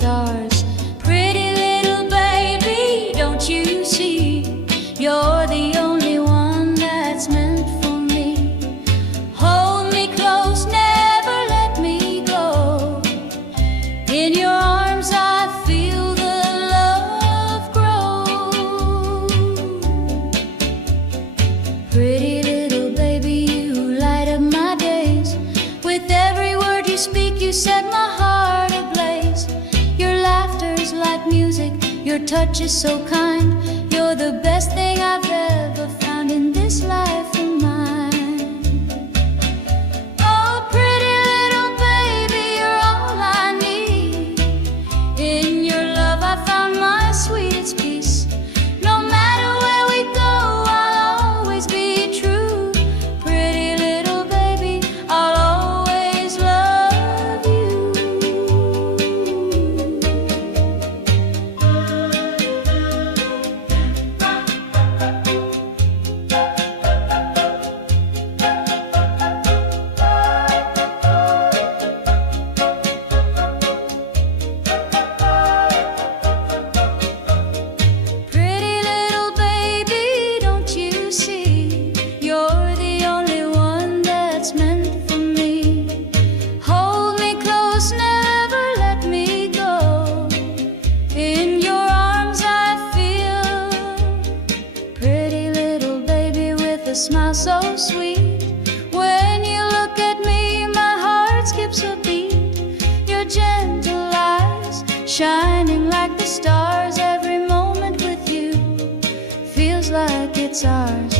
it's ours. Pretty little baby, don't you see? You're the only one that's meant for me. Hold me close, never let me go. In your arms I feel the love grow. Pretty little baby, you light up my days. With every word you speak, you set my heart ablaze. Your laughter's like music, your touch is so kind. You're the best thing I've ever found in this life of mine. Oh, pretty little baby, you're all I need. In your love I found my sweetest peace. No matter where we go, I'll always be true. Pretty little baby, I'll always love you. Pretty little baby, don't you see? You're the only one that's meant for me. Hold me close, never let me go. In your arms I feel. Pretty little baby with a smile so sweet. When you look at me, my heart skips a beat. Your gentle eyes, shining like the stars. Every moment with you feels like it's ours.